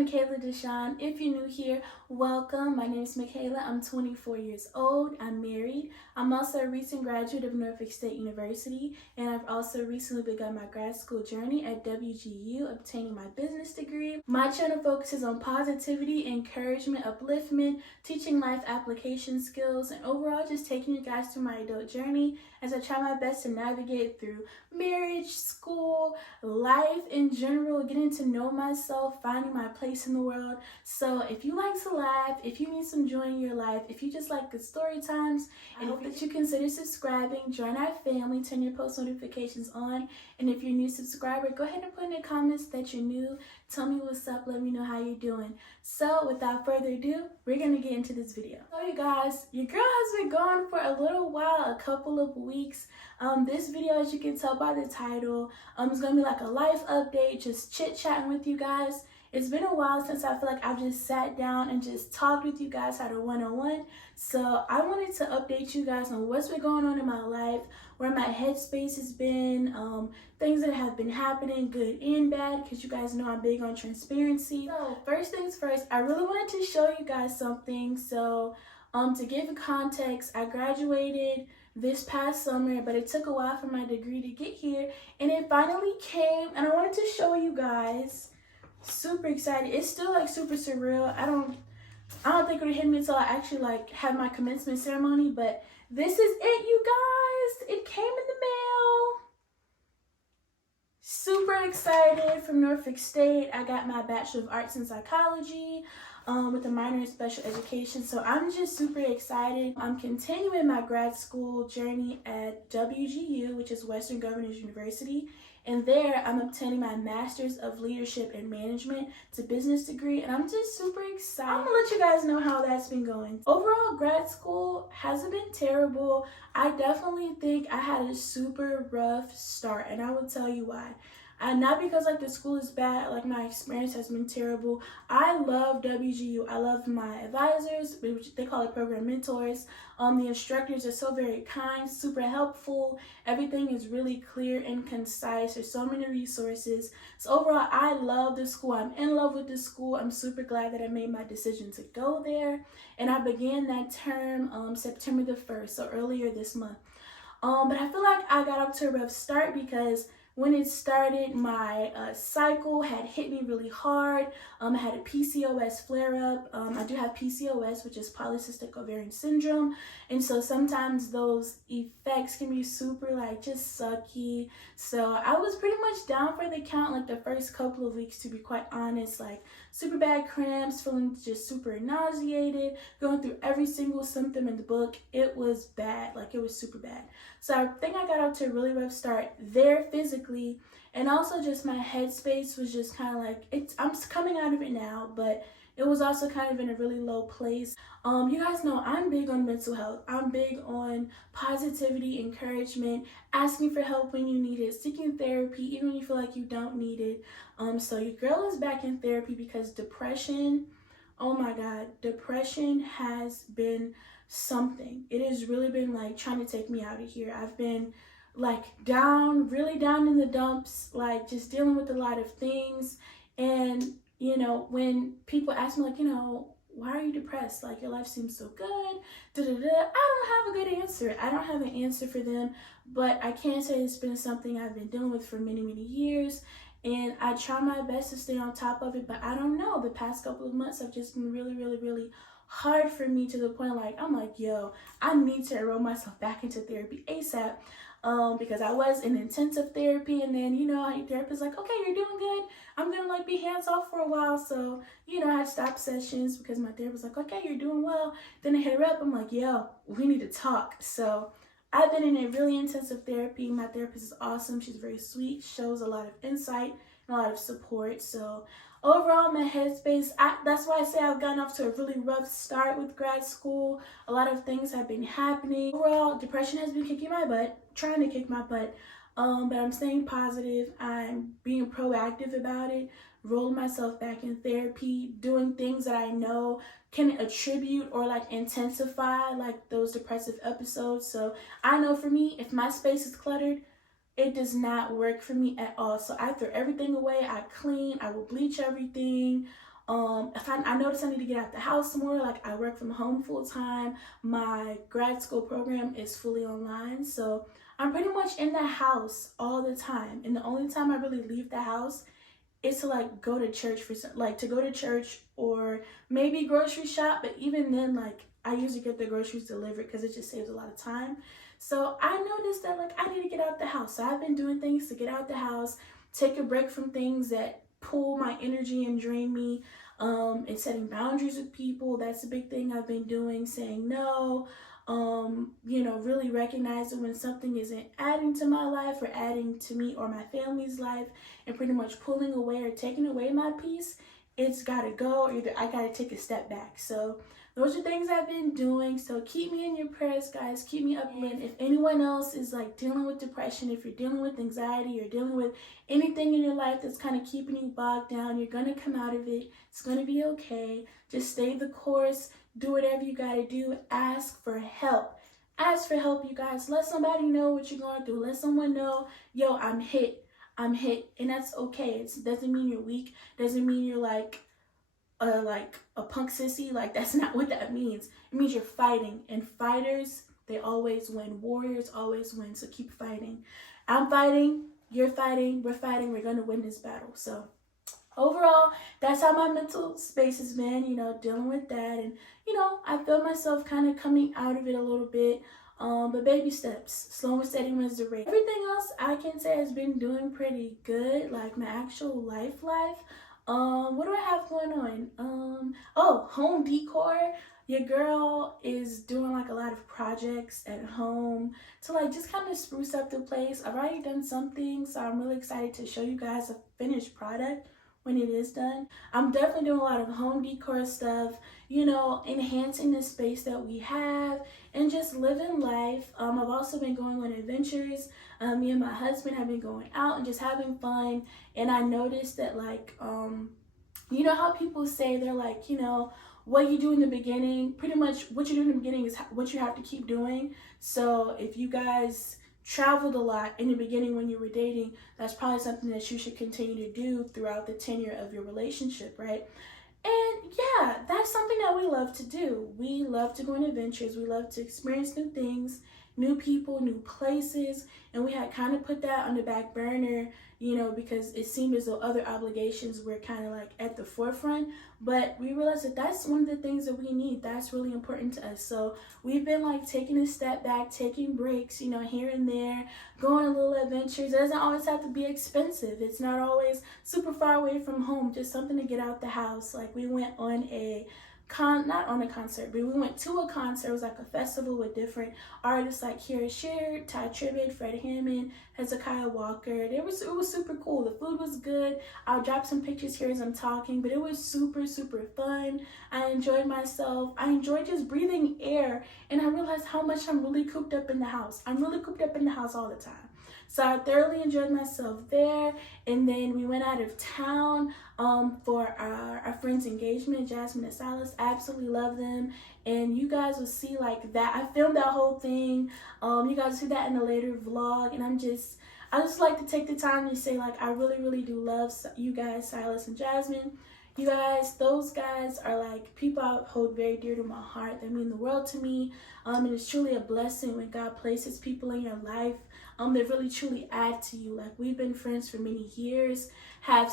Michaela Deshawn. If you're new here, welcome. My name is Michaela. I'm 24 years old. I'm married. I'm also a recent graduate of Norfolk State University, and I've also recently begun my grad school journey at WGU, obtaining my business degree. My channel focuses on positivity, encouragement, upliftment, teaching life application skills, and overall just taking you guys through my adult journey as I try my best to navigate through marriage, school, life in general, getting to know myself, finding my place in the world. So if you like to laugh, if you need some joy in your life, if you just like good story times, I hope that you consider subscribing, join our family, turn your post notifications on. And if you're a new subscriber, go ahead and put in the comments that you're new. Tell me what's up, let me know how you're doing. So without further ado, we're gonna get into this video. So you guys, your girl has been gone for a little while, a couple of weeks. This video, as you can tell by the title, is gonna be like a life update, just chit-chatting with you guys. It's been a while since I feel like I've just sat down and just talked with you guys, had a one-on-one. So I wanted to update you guys on what's been going on in my life, where my headspace has been, things that have been happening, good and bad, because you guys know I'm big on transparency. So first things first, I really wanted to show you guys something. So to give context, I graduated this past summer, but it took a while for my degree to get here, and it finally came, and I wanted to show you guys. Super excited. It's still like super surreal. I don't think it'll hit me until I actually like have my commencement ceremony, but this is it, you guys. It came in the mail. Super excited. From Norfolk State. I got my Bachelor of Arts in Psychology with a minor in Special Education. So I'm just super excited. I'm continuing my grad school journey at WGU, which is Western Governors University. And there, I'm obtaining my Master's of Leadership and Management to business degree, and I'm just super excited. I'm gonna let you guys know how that's been going. Overall, grad school hasn't been terrible. I definitely think I had a super rough start, and I will tell you why. Not because like the school is bad, like my experience has been terrible. I love WGU. I love my advisors, which they call it program mentors. The instructors are so very kind, super helpful. Everything is really clear and concise. There's so many resources. So overall, I love the school. I'm in love with the school. I'm super glad that I made my decision to go there. And I began that term September the 1st, so earlier this month. But I feel like I got off to a rough start because when it started, my cycle had hit me really hard. I had a PCOS flare-up. I do have PCOS, which is polycystic ovarian syndrome. And so sometimes those effects can be super like just sucky. So I was pretty much down for the count like the first couple of weeks, to be quite honest. Like super bad cramps, feeling just super nauseated, going through every single symptom in the book. It was bad, like it was super bad. So I think I got off to a really rough start there physically, and also just my headspace was just kind of like, I'm coming out of it now, but it was also kind of in a really low place. You guys know I'm big on mental health. I'm big on positivity, encouragement, asking for help when you need it, seeking therapy even when you feel like you don't need it. So your girl is back in therapy because depression, oh my God, depression has been something. It has really been like trying to take me out of here. I've been like down, really down in the dumps, like just dealing with a lot of things. And you know, when people ask me like, you know, why are you depressed? Like your life seems so good. I don't have a good answer. I don't have an answer for them, but I can say it's been something I've been dealing with for many, many years. And I try my best to stay on top of it, but I don't know. The past couple of months have just been really, really, really hard for me, to the point like I'm like, yo, I need to enroll myself back into therapy ASAP. Because I was in intensive therapy, and then, you know, your therapist's like, okay, you're doing good. I'm gonna like be hands off for a while. So, you know, I had stopped sessions because my therapist was like, okay, you're doing well. Then I hit her up. I'm like, yo, we need to talk. So I've been in a really intensive therapy. My therapist is awesome. She's very sweet, shows a lot of insight and a lot of support. So overall, my headspace, that's why I say I've gotten off to a really rough start with grad school. A lot of things have been happening. Overall, depression has been kicking my butt, trying to kick my butt. But I'm staying positive. I'm being proactive about it, rolling myself back in therapy, doing things that I know can attribute or like intensify like those depressive episodes. So I know for me, if my space is cluttered, it does not work for me at all. So I throw everything away. I clean. I will bleach everything. If I notice I need to get out the house more, like I work from home full time. My grad school program is fully online, so I'm pretty much in the house all the time. And the only time I really leave the house is to like go to church to go to church or maybe grocery shop. But even then, like I usually get the groceries delivered because it just saves a lot of time. So I noticed that like I need to get out the house. So I've been doing things to get out the house, take a break from things that pull my energy and drain me. And setting boundaries with people, that's a big thing I've been doing, saying no, really recognizing when something isn't adding to my life or adding to me or my family's life, and pretty much pulling away or taking away my peace. It's gotta go, or either I gotta take a step back. So those are things I've been doing. So keep me in your prayers, guys. Keep me uplifted. If anyone else is like dealing with depression, if you're dealing with anxiety or dealing with anything in your life that's kind of keeping you bogged down, you're gonna come out of it. It's gonna be okay. Just stay the course. Do whatever you gotta do. Ask for help. Ask for help, you guys. Let somebody know what you're going through. Let someone know, yo, I'm hit. I'm hit. And that's okay. It doesn't mean you're weak. Doesn't mean you're like a punk sissy. Like, that's not what that means. It means you're fighting. And fighters, they always win. Warriors always win. So keep fighting. I'm fighting. You're fighting. We're fighting. We're going to win this battle. So overall, that's how my mental space has been, dealing with that. And, I feel myself kind of coming out of it a little bit. But baby steps, slow and steady wins the race. Everything else I can say has been doing pretty good, like my actual life. What do I have going on? Home decor. Your girl is doing like a lot of projects at home to like just kind of spruce up the place. I've already done something, so I'm really excited to show you guys a finished product when it is done. I'm definitely doing a lot of home decor stuff, enhancing the space that we have and just living life. I've also been going on adventures. Me and my husband have been going out and just having fun. And I noticed that like, how people say they're like, what you do in the beginning, pretty much what you do in the beginning is what you have to keep doing. So if you guys traveled a lot in the beginning when you were dating, that's probably something that you should continue to do throughout the tenure of your relationship, right? And yeah, that's something that we love to do. We love to go on adventures. We love to experience new things, new people, new places. And we had kind of put that on the back burner, because it seemed as though other obligations were kind of like at the forefront. But we realized that that's one of the things that we need. That's really important to us. So we've been like taking a step back, taking breaks, here and there, going on little adventures. It doesn't always have to be expensive. It's not always super far away from home, just something to get out the house. Like we went on not on a concert, but we went to a concert. It was like a festival with different artists like Kira Sheard, Ty Tribbett, Fred Hammond, Hezekiah Walker. It was super cool. The food was good. I'll drop some pictures here as I'm talking, but it was super fun. I enjoyed myself. I enjoyed just breathing air, and I realized how much I'm really cooped up in the house. I'm really cooped up in the house all the time. So I thoroughly enjoyed myself there. And then we went out of town for our friend's engagement, Jasmine and Silas. I absolutely love them. And you guys will see like that. I filmed that whole thing. You guys will see that in a later vlog. And I just like to take the time to say like, I really do love you guys, Silas and Jasmine. You guys, those guys are like people I hold very dear to my heart. They mean the world to me. And it's truly a blessing when God places people in your life that really truly add to you. Like we've been friends for many years, have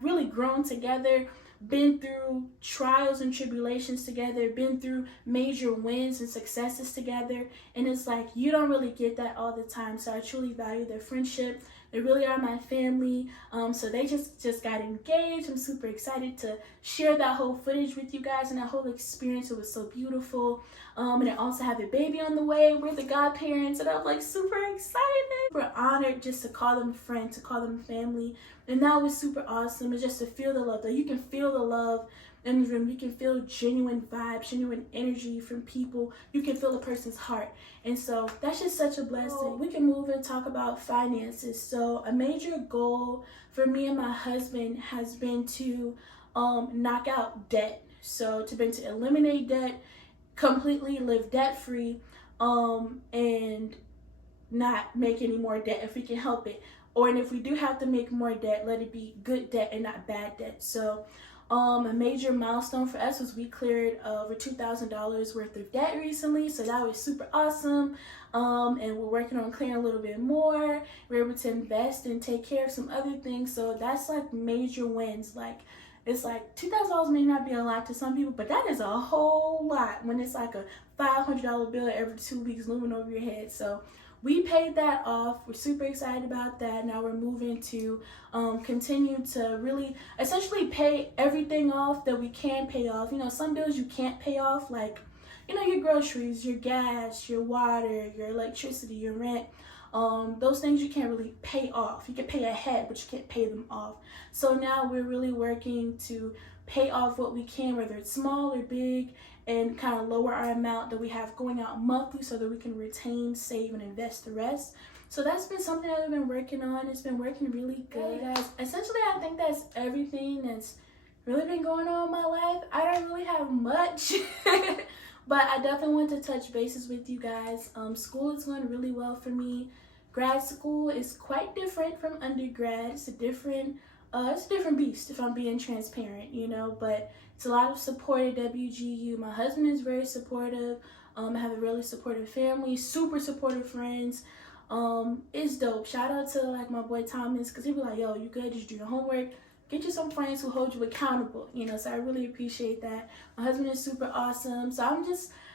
really grown together, been through trials and tribulations together, been through major wins and successes together. And it's like, you don't really get that all the time. So I truly value their friendship. They really are my family. So they just got engaged. I'm super excited to share that whole footage with you guys and that whole experience. It was so beautiful. And I also have a baby on the way. We're the godparents, and I'm like super excited. We're honored just to call them friend, to call them family. And that was super awesome. And just to feel the love, though. You can feel the love in the room. You can feel genuine vibes, genuine energy from people. You can feel a person's heart. And so that's just such a blessing. We can move and talk about finances. So a major goal for me and my husband has been to knock out debt. So to eliminate debt, completely live debt free, and not make any more debt if we can help it. And if we do have to make more debt, let it be good debt and not bad debt. So A major milestone for us was we cleared over $2,000 worth of debt recently, so that was super awesome. And we're working on clearing a little bit more. We're able to invest and take care of some other things, so that's like major wins. Like, it's like $2,000 may not be a lot to some people, but that is a whole lot when it's like a $500 bill every 2 weeks looming over your head. So we paid that off. We're super excited about that. Now we're moving to continue to really essentially pay everything off that we can pay off. You know, some bills you can't pay off, like, you know, your groceries, your gas, your water, your electricity, your rent. Those things you can't really pay off. You can pay ahead, but you can't pay them off. So now we're really working to pay off what we can, whether it's small or big, and kind of lower our amount that we have going out monthly so that we can retain, save, and invest the rest. So that's been something that I've been working on. It's been working really good, guys. Essentially, I think that's everything that's really been going on in my life. I don't really have much, but I definitely want to touch bases with you guys. School is going really well for me. Grad school is quite different from undergrad. It's a different beast, if I'm being transparent, you know, but it's a lot of support at WGU. My husband is very supportive. I have a really supportive family, super supportive friends. It's dope. Shout out to like my boy Thomas, because he'd be like, yo, you good? Did you do your homework? Get you some friends who hold you accountable, you know, so I really appreciate that. My husband is super awesome. So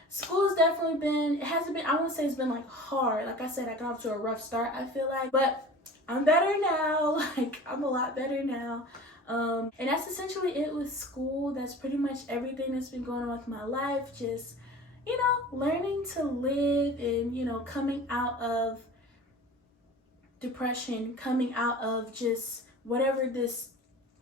school has definitely been, I won't say it's been like hard. Like I said, I got off to a rough start, I feel like, but I'm better now. Like, I'm a lot better now. And that's essentially it with school. That's pretty much everything that's been going on with my life. Just, you know, learning to live and, you know, coming out of depression, coming out of just whatever this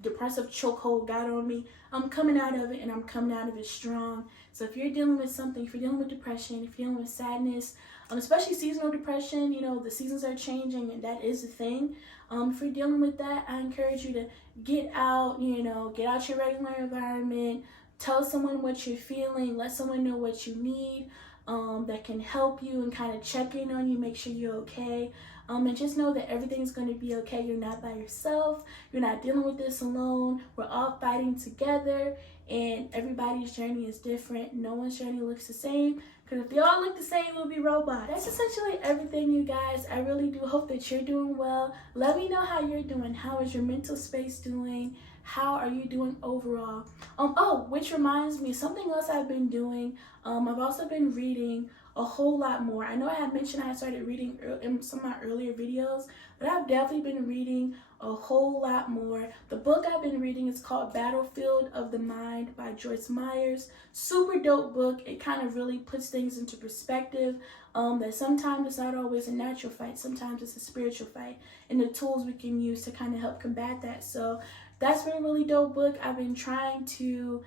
depressive chokehold got on me. I'm coming out of it, and I'm coming out of it strong. So if you're dealing with something, if you're dealing with depression, if you're dealing with sadness, especially seasonal depression, you know, the seasons are changing, and that is a thing. If you're dealing with that, I encourage you to get out, you know, get out your regular environment, tell someone what you're feeling, let someone know what you need, that can help you and kind of check in on you, make sure you're okay. And just know that everything's going to be okay. You're not by yourself. You're not dealing with this alone. We're all fighting together, and everybody's journey is different. No one's journey looks the same, because if they all look the same, we'll be robots. That's essentially everything, you guys. I really do hope that you're doing well. Let me know how you're doing. How is your mental space doing? How are you doing overall? Oh, which reminds me, something else I've been doing. I've also been reading a whole lot more. I know I had mentioned I had started reading in some of my earlier videos, but I've definitely been reading a whole lot more. The book I've been reading is called Battlefield of the Mind by Joyce Myers. Super dope book. It kind of really puts things into perspective, that sometimes it's not always a natural fight. Sometimes it's a spiritual fight, and the tools we can use to kind of help combat that. So that's been a really dope book. I've been trying to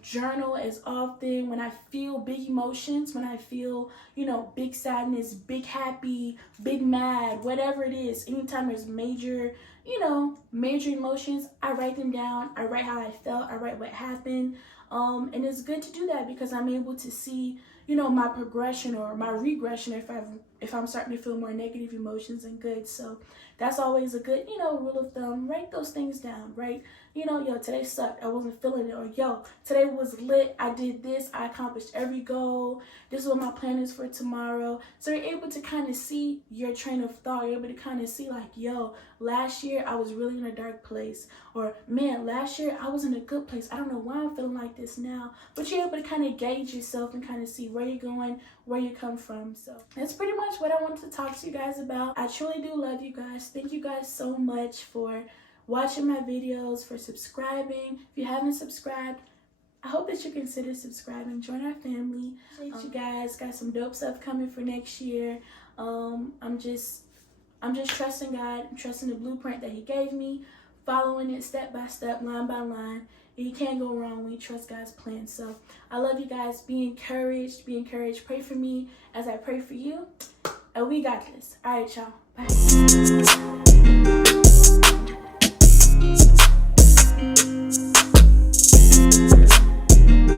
journal as often when I feel big emotions, when I feel, you know, big sadness, big happy, big mad, whatever it is. Anytime there's major, you know, major emotions, I write them down. I write how I felt. I write what happened. And it's good to do that, because I'm able to see, you know, my progression or my regression if I'm starting to feel more negative emotions than good. So that's always a good, you know, rule of thumb. Write those things down, right? You know, yo, today sucked, I wasn't feeling it. Or yo, today was lit, I did this, I accomplished every goal, this is what my plan is for tomorrow. So you're able to kind of see your train of thought. You're able to kind of see like, yo, last year I was really in a dark place, or man, last year I was in a good place. I don't know why I'm feeling like this now. But you're able to kind of gauge yourself and kind of see where you're going, where you come from. So that's pretty much what I wanted to talk to you guys about. I truly do love you guys. Thank you guys so much for watching my videos, for subscribing. If you haven't subscribed, I hope that you consider subscribing. Join our family. You guys got some dope stuff coming for next year. I'm just trusting God. I'm trusting the blueprint that He gave me, following it step by step, line by line. And you can't go wrong when you trust God's plan. So I love you guys. Be encouraged. Be encouraged. Pray for me as I pray for you. And we got this. All right, y'all. Bye.